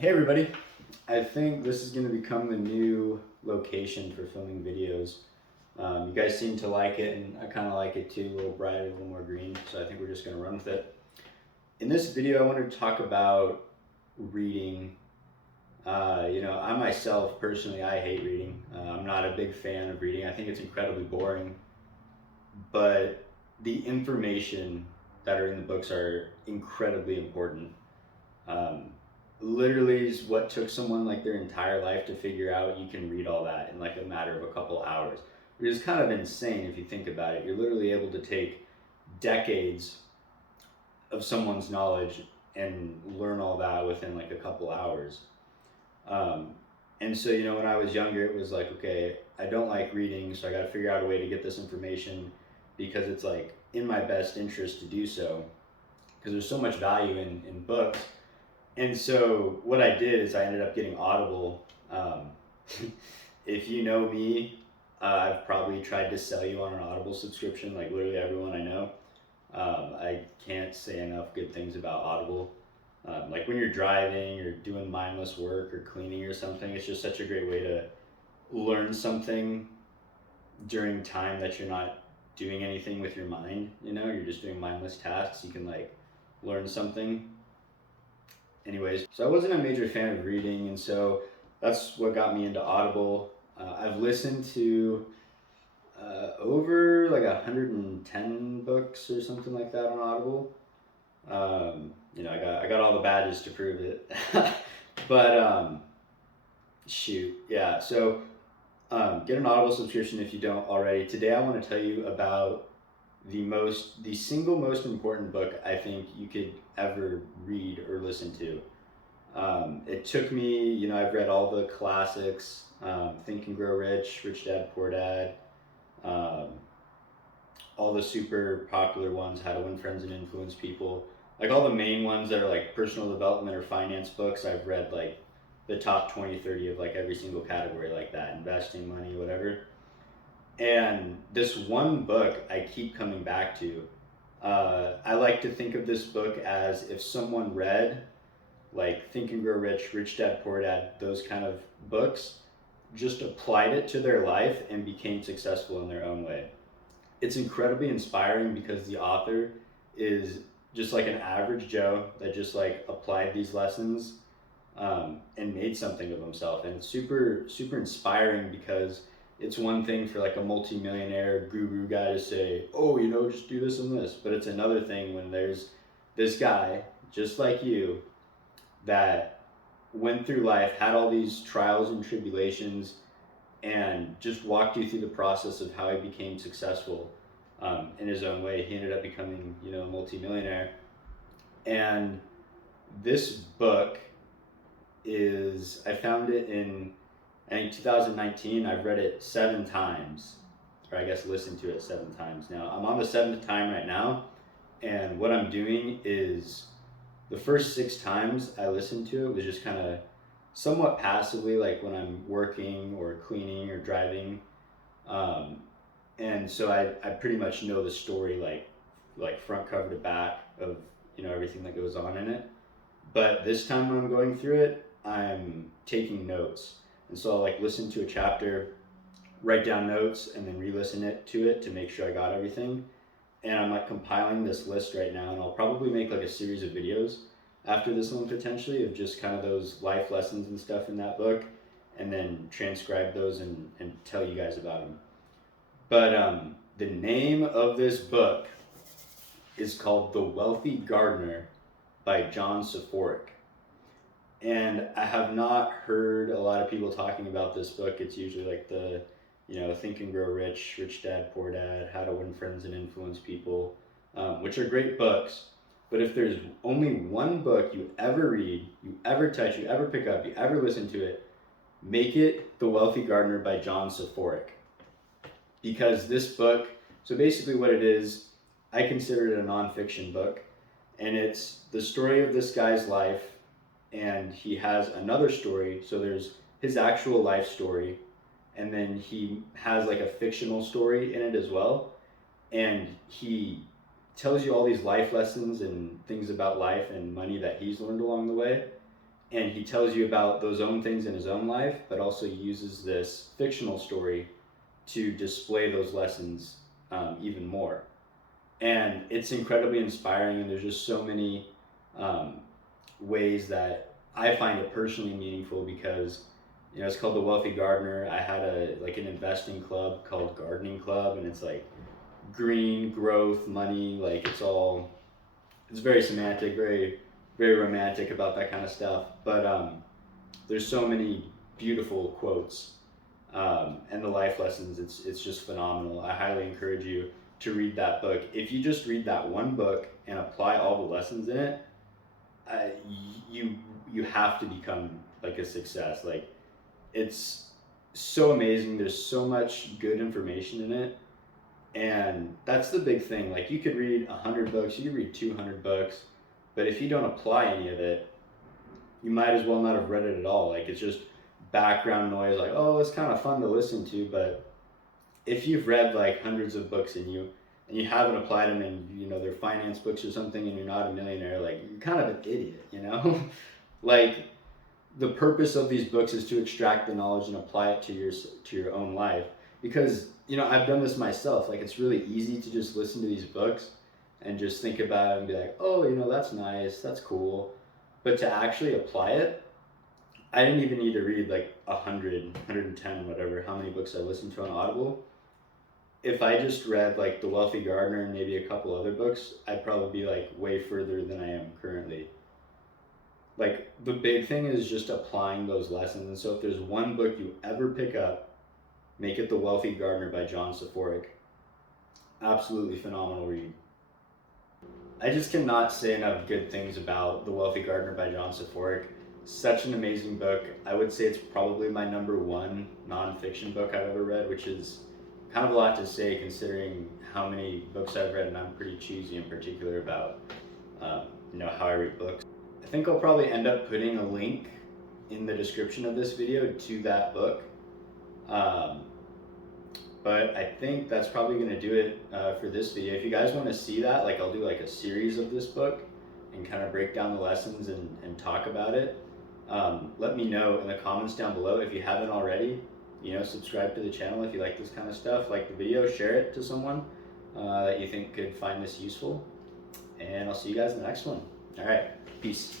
Hey everybody, I think this is going to become the new location for filming videos. You guys seem to like it, and I kind of like it too, a little brighter, a little more green, so I think we're just going to run with it. In this video, I wanted to talk about reading. I myself, personally, I hate reading. I'm not a big fan of reading. I think it's incredibly boring, but the information that are in the books are incredibly important. Um, Literally is what took someone like their entire life to figure out you can read all that in like a matter of a couple hours, which is kind of insane if you think about it. You're literally able to take decades of someone's knowledge and learn all that within like a couple hours. Um, and so, when I was younger, it was like, okay, I don't like reading, so I got to figure out a way to get this information because it's like in my best interest to do so because there's so much value in books. And so what I did is I ended up getting Audible. If you know me, I've probably tried to sell you on an Audible subscription, like literally everyone I know. I can't say enough good things about Audible. Like when you're driving or doing mindless work or cleaning or something, it's just such a great way to learn something during time that you're not doing anything with your mind. You're just doing mindless tasks. You can like learn something. Anyways, so I wasn't a major fan of reading, and so that's what got me into Audible. I've listened to over like 110 books or something like that on Audible. I got all the badges to prove it. But shoot, yeah. So get an Audible subscription if you don't already. Today I want to tell you about the single most important book I think you could ever read or listen to. It took me, I've read all the classics, Think and Grow Rich, Rich Dad, Poor Dad, um, all the super popular ones, How to Win Friends and Influence People. Like all the main ones that are like personal development or finance books, I've read like the top 20, 30 of like every single category like that, investing, money, whatever. And this one book I keep coming back to. I like to think of this book as if someone read like Think and Grow Rich, Rich Dad, Poor Dad, those kind of books, just applied it to their life and became successful in their own way. It's incredibly inspiring because the author is just like an average Joe that just like applied these lessons and made something of himself. And it's super, super inspiring because it's one thing for like a multimillionaire guru guy to say, oh, just do this and this. But it's another thing when there's this guy just like you that went through life, had all these trials and tribulations, and just walked you through the process of how he became successful in his own way. He ended up becoming, a multimillionaire. And this book I found it in, I think, 2019. I've read it 7 times, or I guess listened to it 7 times now. I'm on the 7th time right now, and what I'm doing is the first 6 times I listened to it was just kind of somewhat passively, like when I'm working or cleaning or driving. And so I pretty much know the story like front cover to back of everything that goes on in it. But this time when I'm going through it, I'm taking notes. And so I'll like listen to a chapter, write down notes, and then re-listen to it to make sure I got everything. And I'm like compiling this list right now, and I'll probably make like a series of videos after this one potentially of just kind of those life lessons and stuff in that book, and then transcribe those and tell you guys about them. But the name of this book is called The Wealthy Gardener by John Cephoryk. And I have not heard a lot of people talking about this book. It's usually like the Think and Grow Rich, Rich Dad, Poor Dad, How to Win Friends and Influence People, which are great books. But if there's only one book you ever read, you ever touch, you ever pick up, you ever listen to it, make it The Wealthy Gardener by John Cephoryk. Because this book, so basically what it is, I consider it a nonfiction book. And it's the story of this guy's life, and he has another story. So there's his actual life story, and then he has like a fictional story in it as well. And he tells you all these life lessons and things about life and money that he's learned along the way. and he tells you about those own things in his own life, but also uses this fictional story to display those lessons even more. And it's incredibly inspiring, and there's just so many um, ways that I find it personally meaningful because it's called The Wealthy Gardener. I had an investing club called Gardening Club, and it's like green growth money, like it's very semantic, very romantic about that kind of stuff. But there's so many beautiful quotes and the life lessons. It's just phenomenal. I highly encourage you to read that book. If you just read that one book and apply all the lessons in it, uh, you you have to become like a success. Like it's so amazing. There's so much good information in it, and that's the big thing. Like you could read 100 books, you could read 200 books, but if you don't apply any of it, you might as well not have read it at all. Like it's just background noise. Like, oh, it's kind of fun to listen to, but if you've read like hundreds of books and you haven't applied them, and they're finance books or something, and you're not a millionaire, like you're kind of an idiot. Like the purpose of these books is to extract the knowledge and apply it to your own life, because I've done this myself. Like it's really easy to just listen to these books and just think about it and be like, oh, that's nice, that's cool, but to actually apply it, I didn't even need to read like 110, whatever, how many books I listened to on Audible. If I just read like The Wealthy Gardener and maybe a couple other books, I'd probably be like way further than I am currently. Like the big thing is just applying those lessons. And so if there's one book you ever pick up, make it The Wealthy Gardener by Cephoryk. Absolutely phenomenal read. I just cannot say enough good things about The Wealthy Gardener by Cephoryk. Such an amazing book. I would say it's probably my number one nonfiction book I've ever read, which is kind of a lot to say considering how many books I've read, and I'm pretty choosy in particular about how I read books. I think I'll probably end up putting a link in the description of this video to that book. But I think that's probably going to do it for this video. If you guys want to see that, like I'll do like a series of this book and kind of break down the lessons and talk about it. Let me know in the comments down below. If you haven't already, subscribe to the channel if you like this kind of stuff. Like the video, share it to someone that you think could find this useful. And I'll see you guys in the next one. All right, peace.